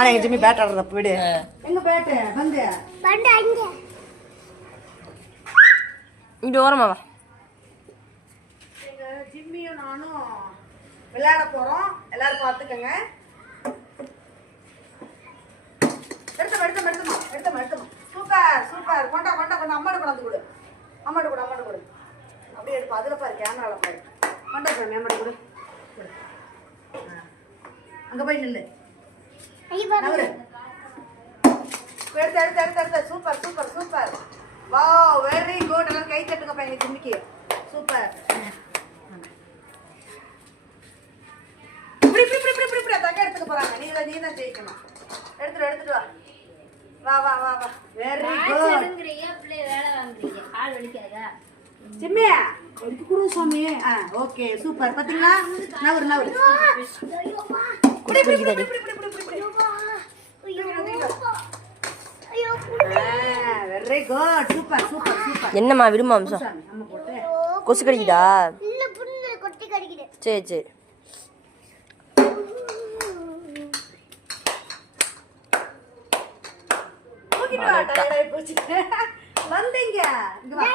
நானே எங்க Jimmy bad ஆடுறத போயிடு. எங்க பேட் வந்து அங்க இங்க ஓரமா வா. எங்க ஜிம்மியும் நானும் விளையாட போறோம். எல்லாரும் பாத்துக்கங்க. எடுத்தமா சூப்பர் சூப்பர். கொண்டா அம்மாடு கொண்டாந்து கொடு. அம்மாடு கொடு. அப்படியே எடுப்பா. அதுல பாரு, கேமரால பாரு. கொண்டா போடு, அம்மாடு கொடு. அங்க போய் நில்லு. நவரு. எடுத்து. சூப்பர். Wow, very good. எல்லாரும் கை தட்டுங்கப்பா எங்க ஜிம்மிக்கு. சூப்பர். இப்படி தக்க எடுத்துக்க போறாங்க. நீ தான் ஜெயிக்கணும். எடுத்துட்டு வா. வா. Very good. ஜிம்மி, எடுத்து குடு சாமி. Okay, super. பாத்தீங்களா? நவரு. Very good. சூப்பர். என்னம்மா விடுமா அம்சம்? அம்மா போட்டு கொசு கடிக்குதா? இல்ல புண்ணு கொட்டி கடிக்குது. சரி. வந்தீங்க. இங்க வா.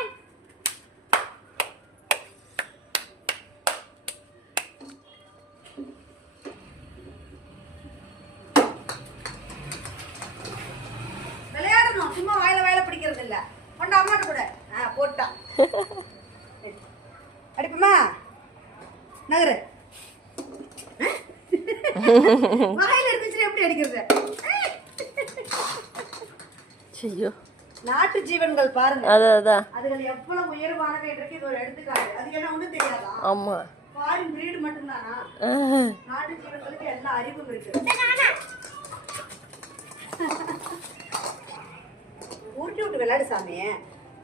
விளையாடணும், சும்மா வாயில பிடிக்கிறது இல்ல. கொண்டா அம்மாட்ட கூட. போட்டா அடிப்பமா. நகரு. வாயில இருந்துச்சு எப்படி அடிக்கிறது? ஐயோ, நாட்டு ஜீவன்கள் பாருங்க. அதான் அதுகள் எவ்வளவு உயர்வானவை என்றதுக்கு இது ஒரு எடுத்துக்காட்டு. அது என்ன ஒண்ணும் தெரியாதா? ஆமா. ஃபாரின் பிரீடு மட்டும்தானா? நாட்டு ஜீவன்களுக்கு எல்லா அறிவும் இருக்கு. உருட்டி விட்டு விளையாடு சாமி.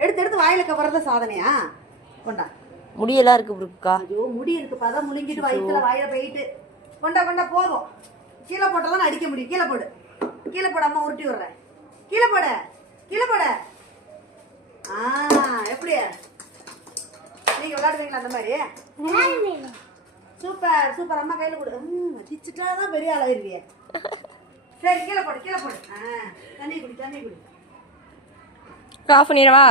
எடுத்து வாயில கவர்றத சாதனையா? கொண்டா. முடியெல்லாம் இருக்குக்கா. ஐயோ, முடி இருக்குப்பா. அதான் முழுங்கிட்டு வயிற்றுல வாயில போயிட்டு. கொண்டா போதும். கீழே போட்டாதான் அடிக்க முடியும். கீழே போட. அம்மா உருட்டி விடுறேன். கீழே போட. எப்படி நீங்க விளையாடுவீங்களா அந்த மாதிரி? சூப்பர். அம்மா கையில கொடு. திச்சுட்டாதான் பெரிய ஆளாயிருவிய. சரி, கீழே போடு. தண்ணி குடி. காஃப் பண்ணிடவா?